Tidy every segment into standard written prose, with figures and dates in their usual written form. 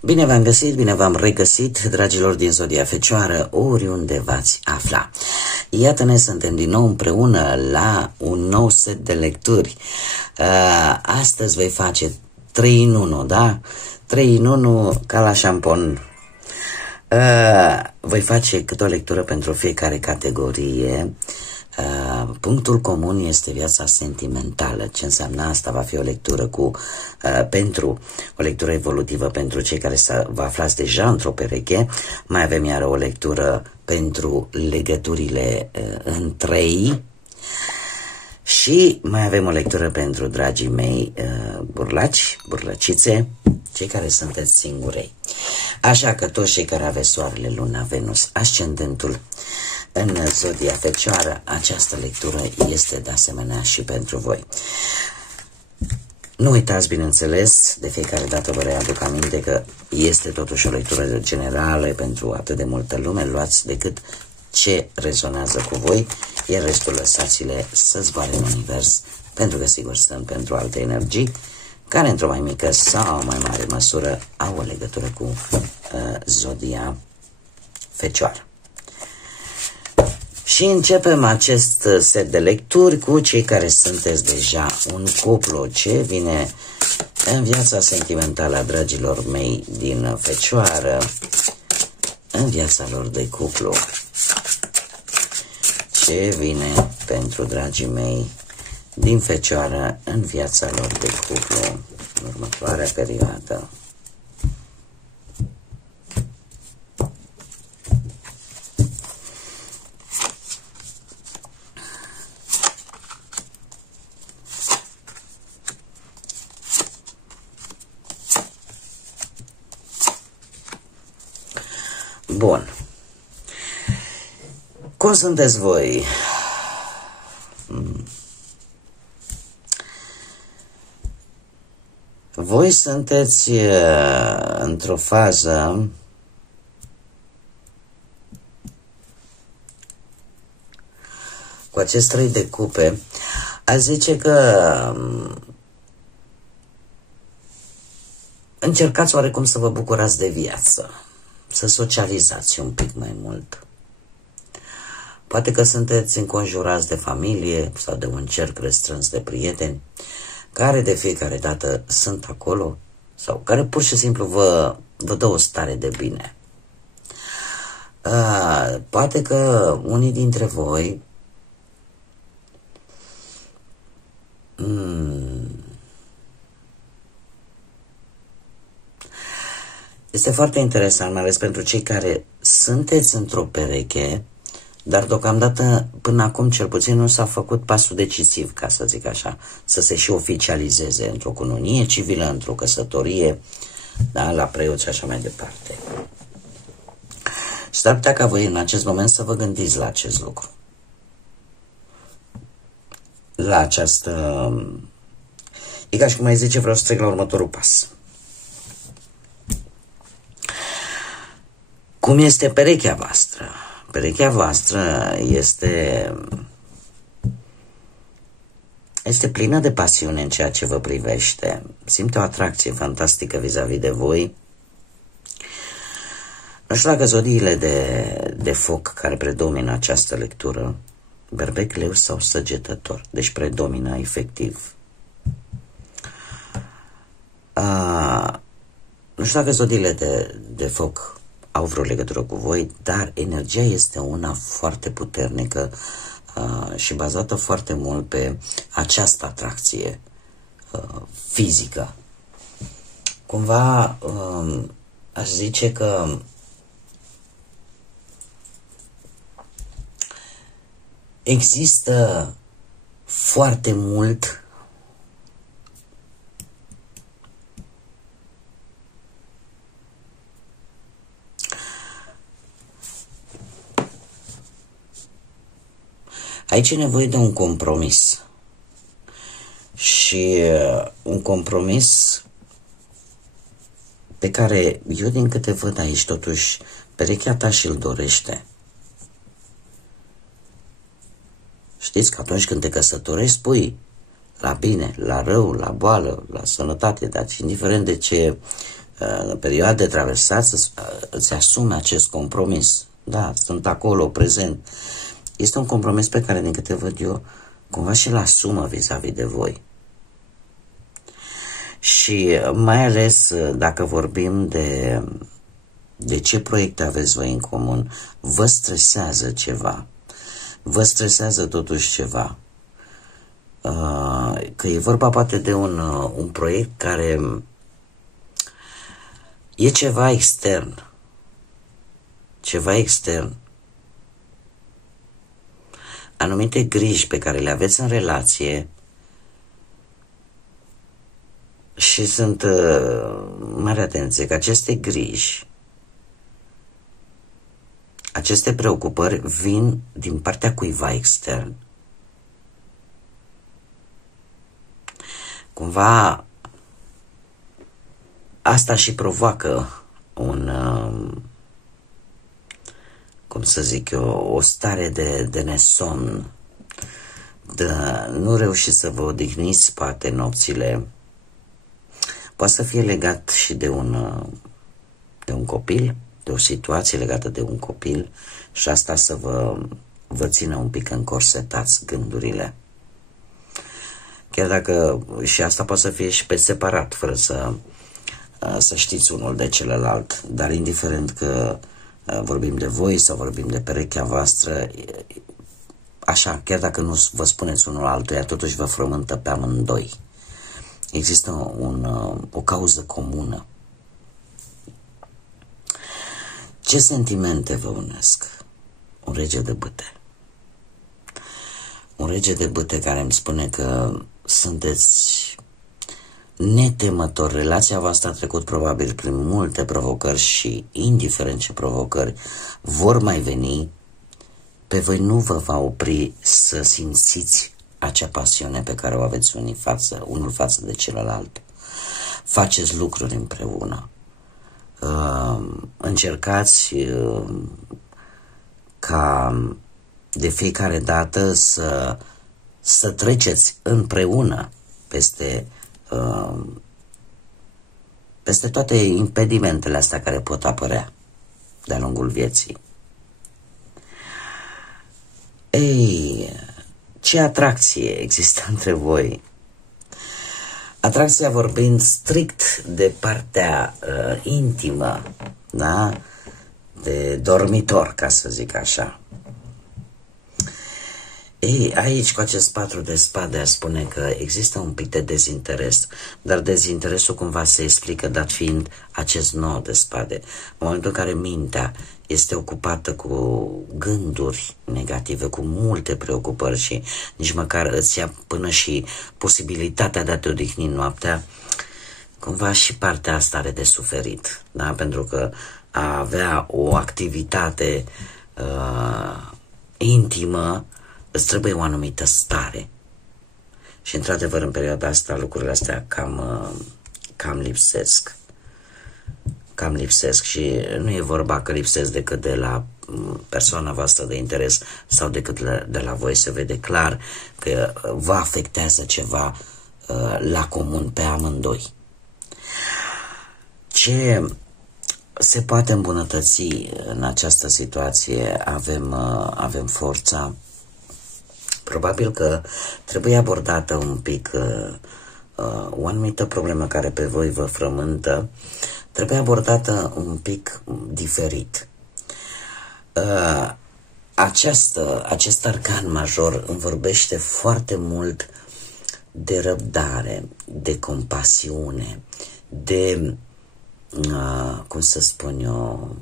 Bine v-am găsit, bine v-am regăsit, dragilor din Zodia Fecioară, oriunde v-ați afla. Iată-ne, suntem din nou împreună la un nou set de lecturi. Astăzi voi face 3 în 1, da? 3 în 1 ca la șampon. Voi face câte o lectură pentru fiecare categorie. Punctul comun este viața sentimentală. Ce înseamnă asta? Va fi o lectură pentru o lectură evolutivă pentru cei care vă aflați deja într-o pereche. Mai avem iar o lectură pentru legăturile între ei. Și mai avem o lectură pentru dragii mei burlaci, burlăcițe, cei care sunteți singurei. Așa că toți cei care aveți soarele, luna, Venus, ascendentul în Zodia Fecioară, această lectură este de asemenea și pentru voi. Nu uitați, bineînțeles, de fiecare dată vă readuc aminte că este totuși o lectură generală pentru atât de multă lume. Luați decât ce rezonează cu voi, iar restul lăsați-le să zboare în univers, pentru că sigur stăm pentru alte energii care într-o mai mică sau mai mare măsură au o legătură cu Zodia Fecioară. Și începem acest set de lecturi cu cei care sunteți deja un cuplu. Ce vine în viața sentimentală a dragilor mei din Fecioară, în viața lor de cuplu? Ce vine pentru dragii mei din Fecioară în viața lor de cuplu în următoarea perioadă? Bun. Cum sunteți voi? Voi sunteți într-o fază cu acest 3 de cupe. Aș zice că încercați oarecum să vă bucurați de viață, să socializați un pic mai mult. Poate că sunteți înconjurați de familie sau de un cerc restrâns de prieteni care de fiecare dată sunt acolo sau care pur și simplu vă dă o stare de bine. Poate că unii dintre voi este foarte interesant, mai ales pentru cei care sunteți într-o pereche, dar deocamdată, până acum, cel puțin, nu s-a făcut pasul decisiv, ca să zic așa, să se și oficializeze într-o cununie civilă, într-o căsătorie, da, la preot și așa mai departe. Și s-ar putea ca voi în acest moment să vă gândiți la acest lucru. La această... E ca și cum ai zice, vreau să trec la următorul pas. Cum este perechea voastră? Perechea voastră este plină de pasiune în ceea ce vă privește. Simte o atracție fantastică vis-a-vis de voi. Nu știu dacă zodiile de foc care predomină această lectură, Berbec, Leu sau Săgetător, deci predomină efectiv. Nu știu dacă zodiile de foc au vreo legătură cu voi, dar energia este una foarte puternică și bazată foarte mult pe această atracție fizică. Cumva aș zice că există foarte mult aici e nevoie de un compromis. Și un compromis pe care eu, din câte văd aici, totuși, perechea ta și-l dorește. Știți că atunci când te căsătorești, spui la bine, la rău, la boală, la sănătate, dar indiferent de ce perioade traversate, îți asumi acest compromis. Da, sunt acolo, prezent. Este un compromis pe care, din câte văd eu, cumva și-l asumă vis-a-vis de voi. Și mai ales dacă vorbim de ce proiecte aveți voi în comun, vă stresează ceva. Vă stresează totuși ceva. Că e vorba poate de un proiect care e ceva extern. Ceva extern. Anumite griji pe care le aveți în relație și sunt mare atenție că aceste griji, aceste preocupări vin din partea cuiva extern. Cumva asta și provoacă cum să zic eu, o stare de nesomn, de nu reușiți să vă odihniți poate nopțile. Poate să fie legat și de un copil, de o situație legată de un copil și asta să vă țină un pic încorsetați gândurile. Chiar dacă și asta poate să fie și pe separat, fără să știți unul de celălalt, dar indiferent că vorbim de voi sau vorbim de perechea voastră, așa, chiar dacă nu vă spuneți unul altuia, totuși vă frământă pe amândoi. Există o cauză comună. Ce sentimente vă unesc? Un rege de bâte. Un rege de bâte care îmi spune că sunteți netemător. Relația voastră a trecut probabil prin multe provocări și, indiferent ce provocări vor mai veni, pe voi nu vă va opri să simțiți acea pasiune pe care o aveți unul față de celălalt. Faceți lucruri împreună. Încercați ca de fiecare dată să treceți împreună peste toate impedimentele astea care pot apărea de-a lungul vieții. Ei, ce atracție există între voi? Atracția vorbind strict de partea intimă, da? De dormitor, ca să zic așa. Ei, aici, cu acest 4 de spade, aș spune că există un pic de dezinteres, dar dezinteresul cumva se explică dat fiind acest 9 de spade. În momentul în care mintea este ocupată cu gânduri negative, cu multe preocupări și nici măcar îți ia până și posibilitatea de a te odihni noaptea, cumva și partea asta are de suferit, da? Pentru că a avea o activitate intimă îți trebuie o anumită stare. Și într-adevăr în perioada asta lucrurile astea cam lipsesc. Cam lipsesc și nu e vorba că lipsesc decât de la persoana voastră de interes sau decât de la voi. Se vede clar că vă afectează ceva la comun pe amândoi. Ce se poate îmbunătăți în această situație? Avem forța. Probabil că trebuie abordată un pic o anumită problemă care pe voi vă frământă, trebuie abordată un pic diferit. Acest arcan major îmi vorbește foarte mult de răbdare, de compasiune, de, cum să spun eu,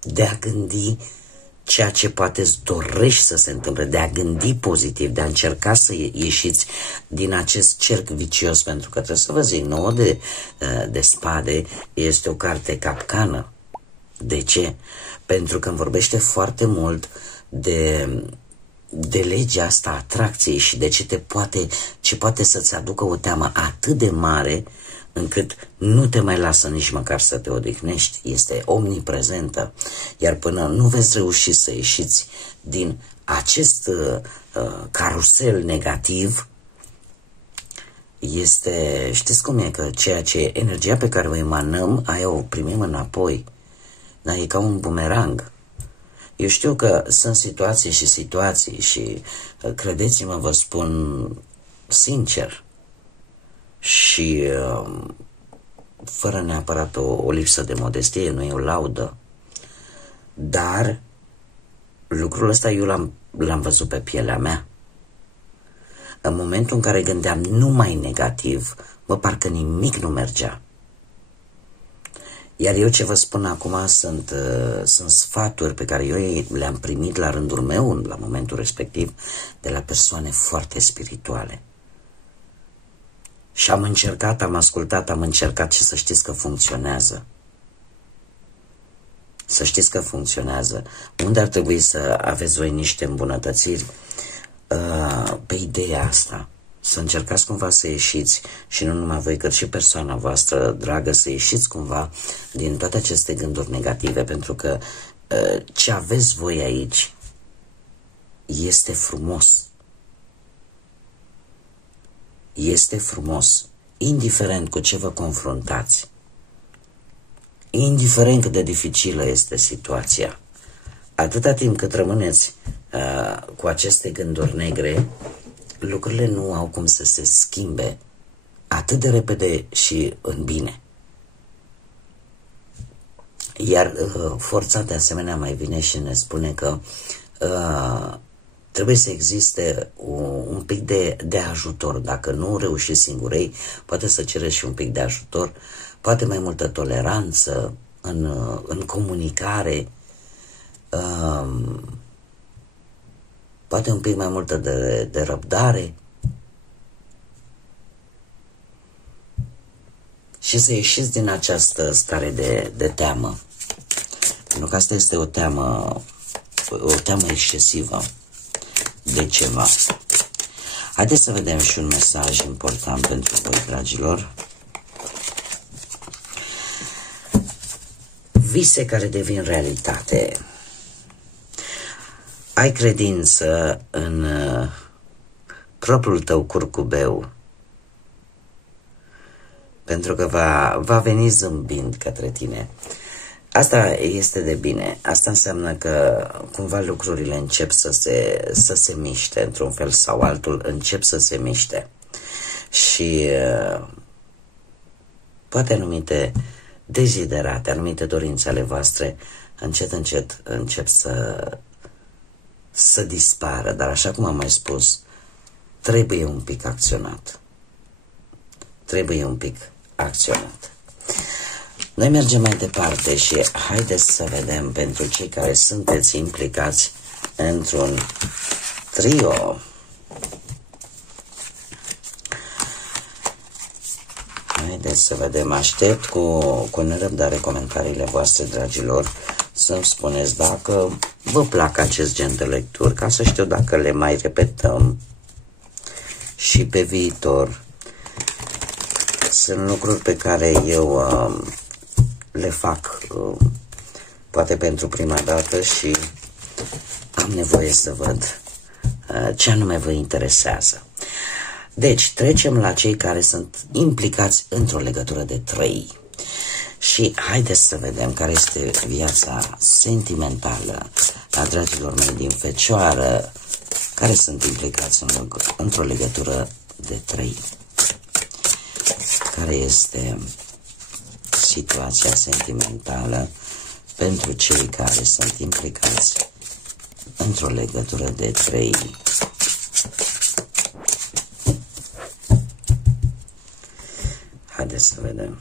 de a gândi ceea ce poate îți dorești să se întâmple, de a gândi pozitiv, de a încerca să ieșiți din acest cerc vicios, pentru că trebuie să vă zic, 9 de spade este o carte capcană. De ce? Pentru că îmi vorbește foarte mult de legea asta a atracției și de ce poate să-ți aducă o teamă atât de mare încât nu te mai lasă nici măcar să te odihnești, este omniprezentă, iar până nu veți reuși să ieșiți din acest carusel negativ, este, știți cum e, că ceea ce energia pe care o emanăm, aia o primim înapoi. Dar e ca un bumerang. Eu știu că sunt situații și situații și credeți-mă, vă spun sincer și fără neapărat o lipsă de modestie, nu e o laudă, dar lucrul ăsta eu l-am văzut pe pielea mea. În momentul în care gândeam numai negativ, parcă nimic nu mergea. Iar eu ce vă spun acum sunt sfaturi pe care eu le-am primit la rândul meu, la momentul respectiv, de la persoane foarte spirituale. Și am încercat, am ascultat, am încercat și să știți că funcționează. Să știți că funcționează. Unde ar trebui să aveți voi niște îmbunătățiri? Pe ideea asta. Să încercați cumva să ieșiți, și nu numai voi, cât și persoana voastră dragă, să ieșiți cumva din toate aceste gânduri negative, pentru că ce aveți voi aici este frumos. Este frumos, indiferent cu ce vă confruntați, indiferent cât de dificilă este situația. Atâta timp cât rămâneți cu aceste gânduri negre, lucrurile nu au cum să se schimbe atât de repede și în bine. Iar forța de asemenea mai vine și ne spune că trebuie să existe un pic de ajutor. Dacă nu reușiți singurei, poate să cereți și un pic de ajutor, poate mai multă toleranță în comunicare, poate un pic mai multă de răbdare și să ieșiți din această stare de teamă. Pentru că asta este o teamă excesivă de ceva. Haideți să vedem și un mesaj important pentru voi, dragilor. Vise care devin realitate. Ai credință în propriul tău curcubeu, pentru că va veni zâmbind către tine. Asta este de bine. Asta înseamnă că cumva lucrurile încep să se miște, într-un fel sau altul, încep să se miște. Și poate anumite deziderate, anumite dorințe ale voastre, încet încep să dispară. Dar așa cum am mai spus, trebuie un pic acționat. Trebuie un pic acționat. Noi mergem mai departe și haideți să vedem pentru cei care sunteți implicați într-un trio. Haideți să vedem. Aștept cu nerăbdare comentariile voastre, dragilor, să-mi spuneți dacă vă plac acest gen de lecturi, ca să știu dacă le mai repetăm și pe viitor. Sunt lucruri pe care eu le fac poate pentru prima dată și am nevoie să văd ce anume vă interesează. Deci, trecem la cei care sunt implicați într-o legătură de 3. Și haideți să vedem care este viața sentimentală a dragilor mei din Fecioară, care sunt implicați într-o legătură de 3. Care este situația sentimentală pentru cei care sunt implicați într-o legătură de 3. Haideți să vedem.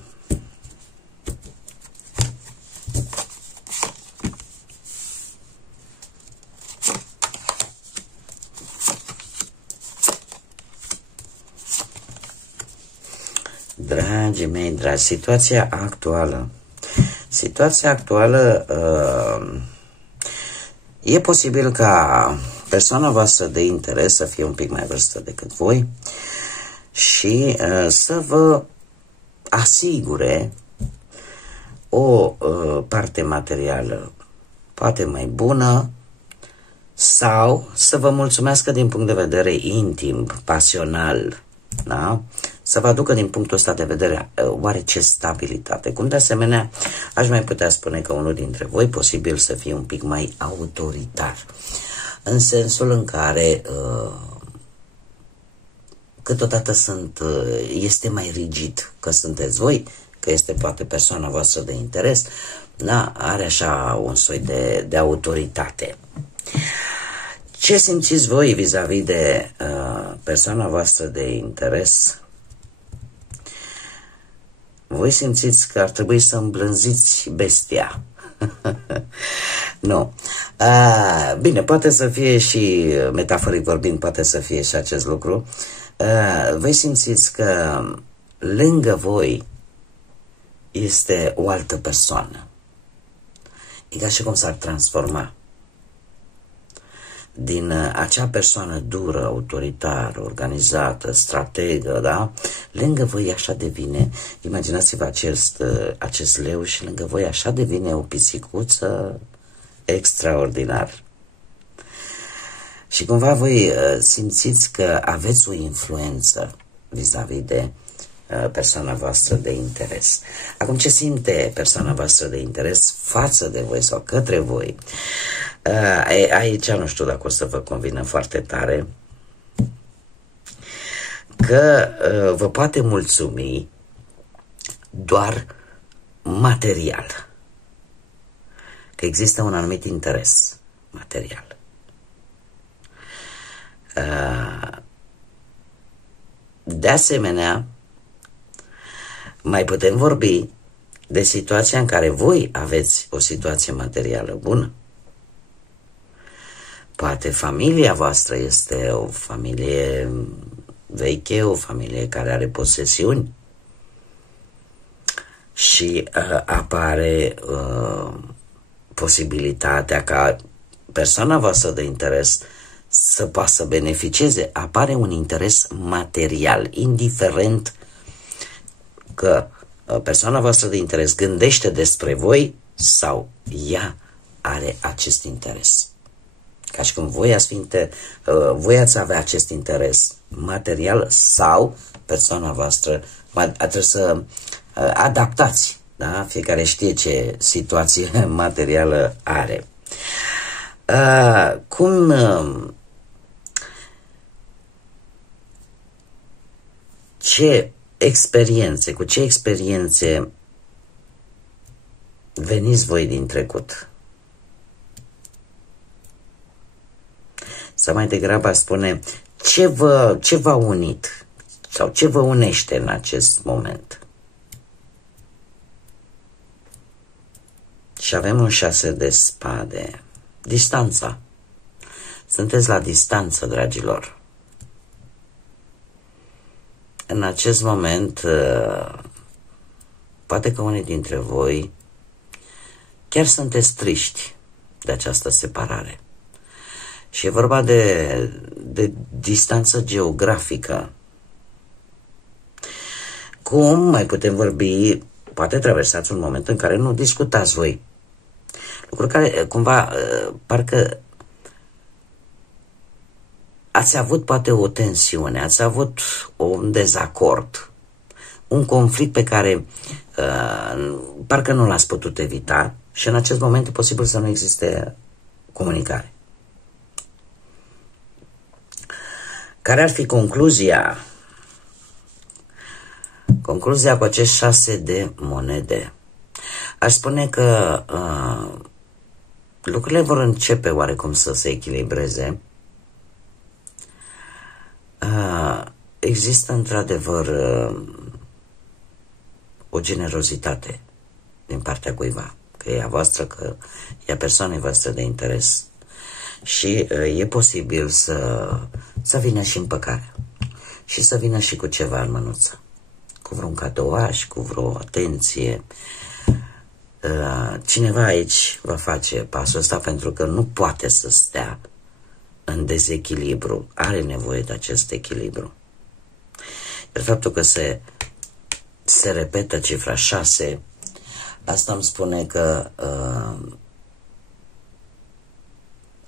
Dragii mei dragi, situația actuală. Situația actuală e posibil ca persoana voastră de interes să fie un pic mai vârstă decât voi și să vă asigure o parte materială poate mai bună sau să vă mulțumească din punct de vedere intim, pasional. Da? Să vă aducă din punctul ăsta de vedere oarece stabilitate. Cum de asemenea aș mai putea spune că unul dintre voi posibil să fie un pic mai autoritar. În sensul în care câteodată este mai rigid, că sunteți voi, că este poate persoana voastră de interes, da, are așa un soi de autoritate. Ce simțiți voi vis-a-vis de persoana voastră de interes? Voi simțiți că ar trebui să îmblânziți bestia. Nu. Bine, poate să fie și, metaforic vorbind, poate să fie și acest lucru. Voi simțiți că lângă voi este o altă persoană. E ca și cum s-ar transforma din acea persoană dură, autoritară, organizată, strategă, da? Lângă voi așa devine, imaginați-vă acest leu și lângă voi așa devine o pisicuță extraordinar. Și cumva voi simțiți că aveți o influență vis-a-vis de persoana voastră de interes. Acum, ce simte persoana voastră de interes față de voi sau către voi? Aici nu știu dacă o să vă convină foarte tare că vă poate mulțumi doar material, că există un anumit interes material. De asemenea, mai putem vorbi de situația în care voi aveți o situație materială bună. Poate familia voastră este o familie veche, o familie care are posesiuni și apare posibilitatea ca persoana voastră de interes să poată să beneficieze. Apare un interes material, indiferent că persoana voastră de interes gândește despre voi sau ea are acest interes. Ca și când voi ați avea acest interes material sau persoana voastră, trebuie să adaptați, da? Fiecare știe ce situație materială are. Cu ce experiențe veniți voi din trecut? Sau mai degrabă aș spune, ce v-a unit sau ce vă unește în acest moment? Și avem un 6 de spade. Distanța. Sunteți la distanță, dragilor. În acest moment, poate că unii dintre voi chiar sunteți triști de această separare. Și e vorba de distanță geografică. Cum mai putem vorbi, poate traversați un moment în care nu discutați voi. Lucruri care cumva parcă ați avut poate o tensiune, ați avut un dezacord, un conflict pe care parcă nu l-ați putut evita și în acest moment e posibil să nu existe comunicare. Care ar fi concluzia? Concluzia cu acest 6 de monede. Aș spune că lucrurile vor începe oarecum să se echilibreze. Există într-adevăr o generozitate din partea cuiva, că e a voastră, că e a persoanei voastre de interes. Și e posibil să vină și împăcarea și să vină și cu ceva în mânuță, cu vreun cadouaș, cu vreo atenție. Cineva aici va face pasul ăsta pentru că nu poate să stea în dezechilibru, are nevoie de acest echilibru. Iar faptul că se repetă cifra 6, asta îmi spune că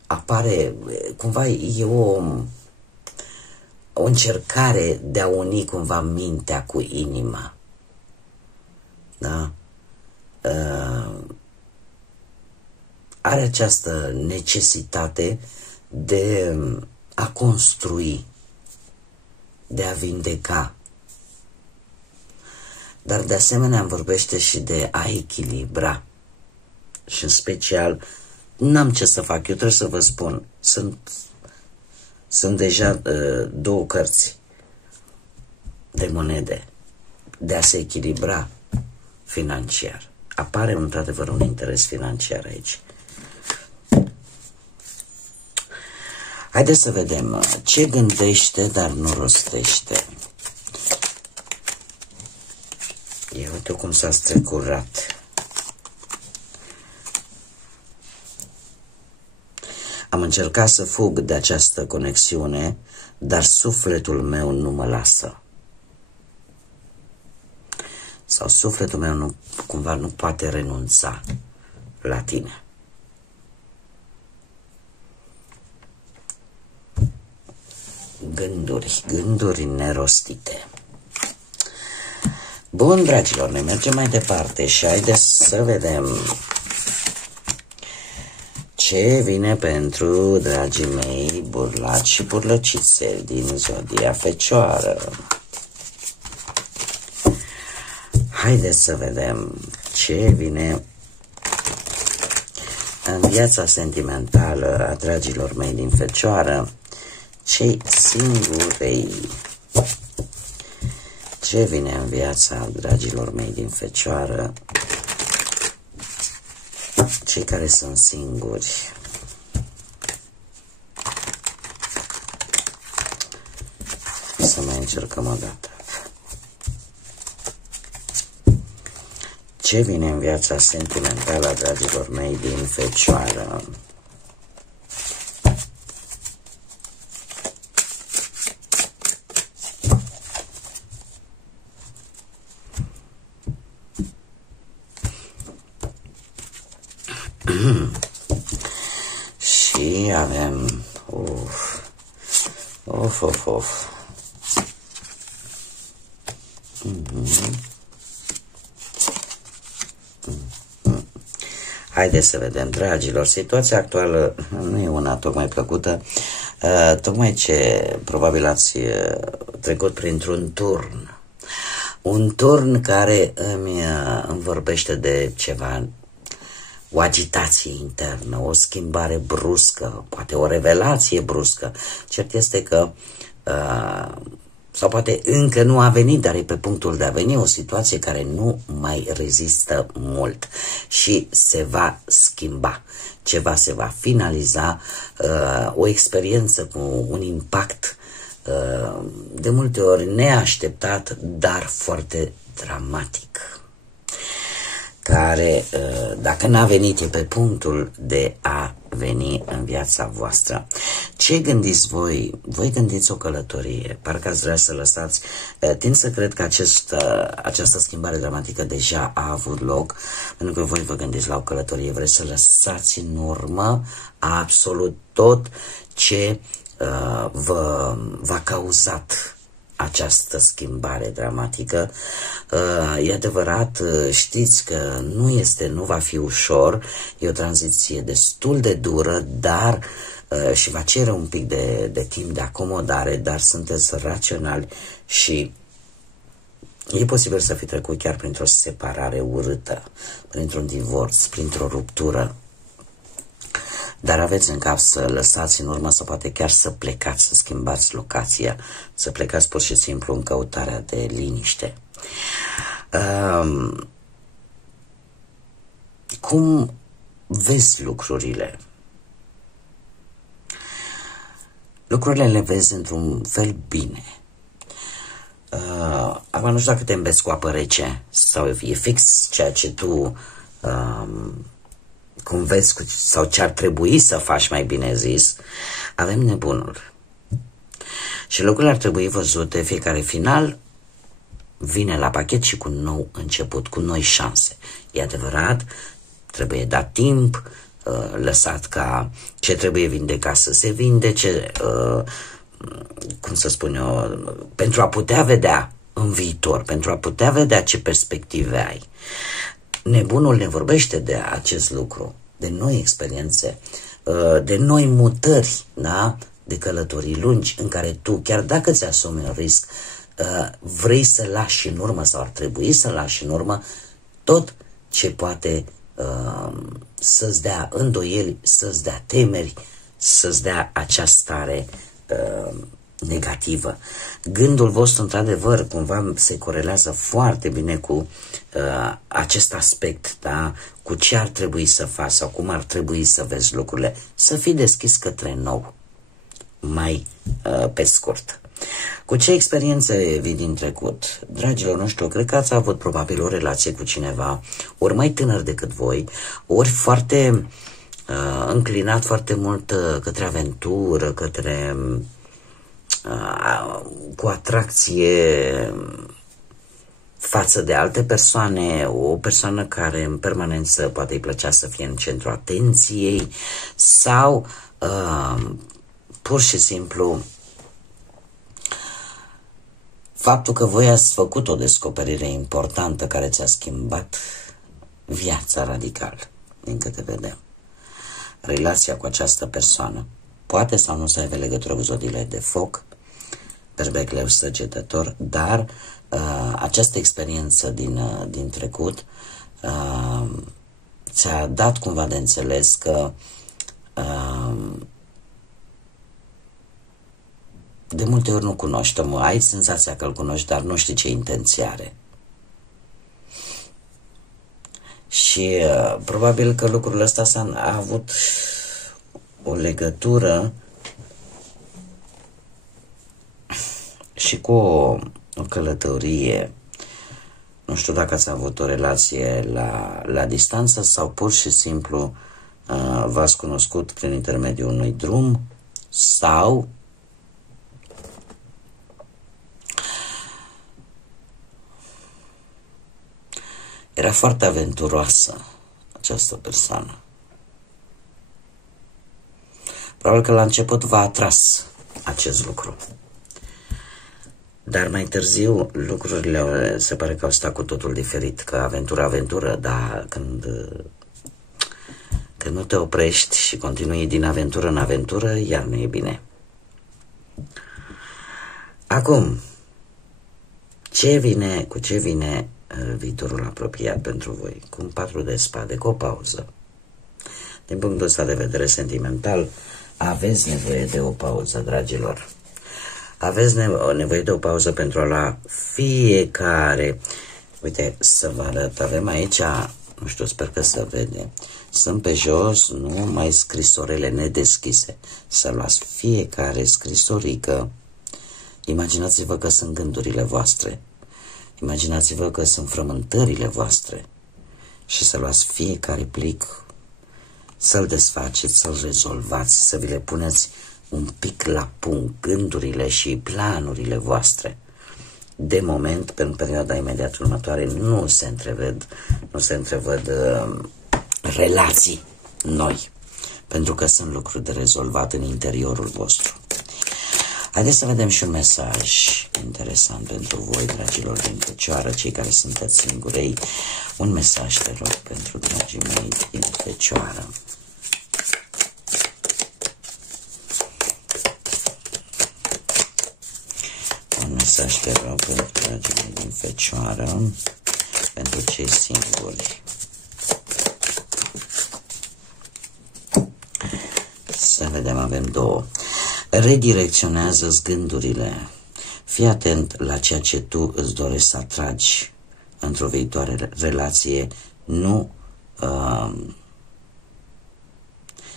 apare, cumva e o încercare de a uni cumva mintea cu inima. Da? Are această necesitate de a construi, de a vindeca. Dar de asemenea îmi vorbește și de a echilibra. Și în special, n-am ce să fac, eu trebuie să vă spun, sunt deja două cărți de monede, de a se echilibra financiar. Apare într-adevăr un interes financiar aici. Haideți să vedem ce gândește, dar nu rostește. Ia uite cum s-a strecurat. Am încercat să fug de această conexiune, dar sufletul meu nu mă lasă. Sau sufletul meu cumva nu poate renunța la tine. Gânduri nerostite. Bun, dragilor, ne mergem mai departe și haideți să vedem ce vine pentru dragii mei burlaci și burlăcițe din zodia Fecioară. Haideți să vedem ce vine în viața sentimentală a dragilor mei din Fecioară, cei singurei. Ce vine în viața dragilor mei din Fecioară, cei care sunt singuri. Să mai încercăm o dată. Ce vine în viața sentimentală a dragilor mei din Fecioară? Și avem of. Haideți să vedem, dragilor, situația actuală nu e una tocmai plăcută, tocmai ce probabil ați trecut printr-un turn. Un turn care îmi vorbește de ceva, o agitație internă, o schimbare bruscă, poate o revelație bruscă. Cert este că, sau poate încă nu a venit, dar e pe punctul de a veni, o situație care nu mai rezistă mult și se va schimba. Ceva se va finaliza, o experiență cu un impact de multe ori neașteptat, dar foarte dramatic, care, dacă n-a venit, e pe punctul de a veni în viața voastră. Ce gândiți voi? Voi gândiți o călătorie, parcă ați vrea să lăsați. Tind să cred că această schimbare dramatică deja a avut loc, pentru că voi vă gândiți la o călătorie, vreți să lăsați în urmă absolut tot ce v-a cauzat această schimbare dramatică. E adevărat, știți că nu va fi ușor, e o tranziție destul de dură, dar și va cere un pic de timp de acomodare, dar sunteți raționali și e posibil să fi trecut chiar printr-o separare urâtă, printr-un divorț, printr-o ruptură. Dar aveți în cap să lăsați în urmă, sau poate chiar să plecați, să schimbați locația, să plecați pur și simplu în căutarea de liniște. Cum vezi lucrurile? Lucrurile le vezi într-un fel bine. Acum nu știu dacă te îmbeți cu apă rece sau e fix ceea ce tu cum vezi sau ce ar trebui să faci, mai bine zis. Avem nebunul. Și lucrurile ar trebui văzute, fiecare final vine la pachet și cu un nou început, cu noi șanse. E adevărat, trebuie dat timp, lăsat ca ce trebuie vindecat să se vindece, cum să spun eu, pentru a putea vedea în viitor, pentru a putea vedea ce perspective ai. Nebunul ne vorbește de acest lucru, de noi experiențe, de noi mutări, da? De călătorii lungi în care tu, chiar dacă ți asumi un risc, vrei să lași în urmă sau ar trebui să lași în urmă tot ce poate să-ți dea îndoieli, să-ți dea temeri, să-ți dea acea stare negativă. Gândul vostru, într-adevăr, cumva se corelează foarte bine cu acest aspect, da? Cu ce ar trebui să faci sau cum ar trebui să vezi lucrurile. Să fii deschis către nou, mai pe scurt. Cu ce experiențe vii din trecut? Dragilor, nu știu, cred că ați avut probabil o relație cu cineva, ori mai tânăr decât voi, ori foarte înclinat foarte mult către aventură, către cu atracție față de alte persoane, o persoană care în permanență poate îi plăcea să fie în centrul atenției sau pur și simplu faptul că voi ați făcut o descoperire importantă care ți-a schimbat viața radical, din câte vedem. Relația cu această persoană poate sau nu să aibă legătură cu zodiile de foc, berbec, leu, săgetător, dar această experiență din trecut ți-a dat cumva de înțeles că de multe ori nu cunoști, ai senzația că îl cunoști, dar nu știi ce intenție are. Și probabil că lucrul ăsta a avut o legătură și cu o călătorie. Nu știu dacă ați avut o relație la distanță sau pur și simplu v-ați cunoscut prin intermediul unui drum sau era foarte aventuroasă această persoană. Probabil că la început v-a atras acest lucru. Dar mai târziu lucrurile se pare că au stat cu totul diferit, că aventură, dar când nu te oprești și continui din aventură în aventură, iar nu e bine. Acum, cu ce vine viitorul apropiat pentru voi? Cu un 4 de spade, cu o pauză. Din punctul ăsta de vedere sentimental, aveți nevoie de o pauză, dragilor. Aveți nevoie de o pauză pentru a lua fiecare. Uite, să vă arăt, avem aici, nu știu, sper că se vede. Sunt pe jos, nu mai scrisorele nedeschise. Să luați fiecare scrisorică. Imaginați-vă că sunt gândurile voastre. Imaginați-vă că sunt frământările voastre. Și să luați fiecare plic, să-l desfaceți, să-l rezolvați, să vi le puneți un pic la punct gândurile și planurile voastre. De moment, în perioada imediat următoare, nu se întrevăd relații noi, pentru că sunt lucruri de rezolvat în interiorul vostru. Haideți să vedem și un mesaj interesant pentru voi, dragilor din Fecioară, cei care sunteți singurei. Un mesaj, te rog, pentru dragii mei din Fecioară. Un mesaj, te rog, pentru dragii mei din Fecioară, pentru cei singuri. Să vedem, avem două. Redirecționează-ți gândurile. Fii atent la ceea ce tu îți dorești să atragi într-o viitoare relație. Nu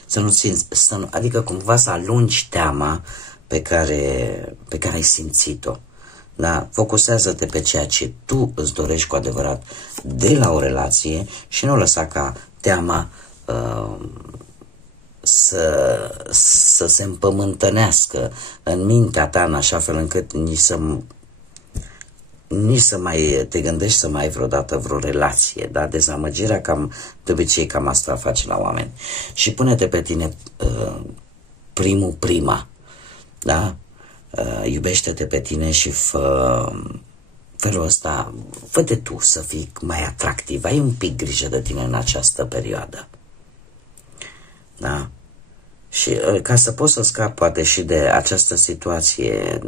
să nu simți, adică cumva să alungi teama pe care ai simțit-o. Da? Focusează-te pe ceea ce tu îți dorești cu adevărat de la o relație și nu lăsa ca teama să se împământănească în mintea ta în așa fel încât nici să mai te gândești să mai ai vreodată vreo relație, da? Dezamăgirea de obicei cam asta face la oameni. Și pune-te pe tine prima, da? iubește-te pe tine și felul ăsta, fă-te tu să fii mai atractiv, ai un pic grijă de tine în această perioadă. Da? Și ca să poți să scapi poate și de această situație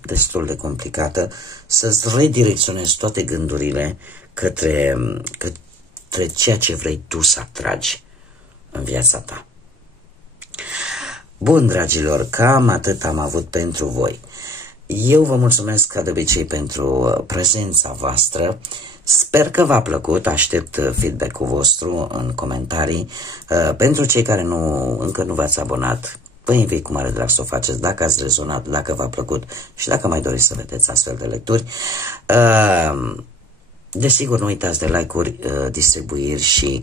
destul de complicată, să-ți redirecționezi toate gândurile către ceea ce vrei tu să atragi în viața ta. Bun, dragilor, cam atât am avut pentru voi. Eu vă mulțumesc ca de obicei pentru prezența voastră. Sper că v-a plăcut, aștept feedback-ul vostru în comentarii. Pentru cei care încă nu v-ați abonat, vă invit cu mare drag să o faceți dacă ați rezonat, dacă v-a plăcut și dacă mai doriți să vedeți astfel de lecturi. Desigur, nu uitați de like-uri, distribuiri și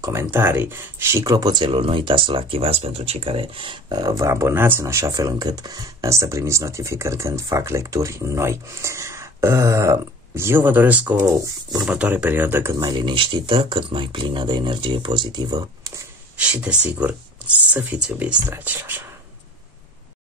comentarii și clopoțelul. Nu uitați să-l activați pentru cei care vă abonați, în așa fel încât să primiți notificări când fac lecturi noi. Eu vă doresc o următoare perioadă cât mai liniștită, cât mai plină de energie pozitivă și, desigur, să fiți iubiți, dragilor.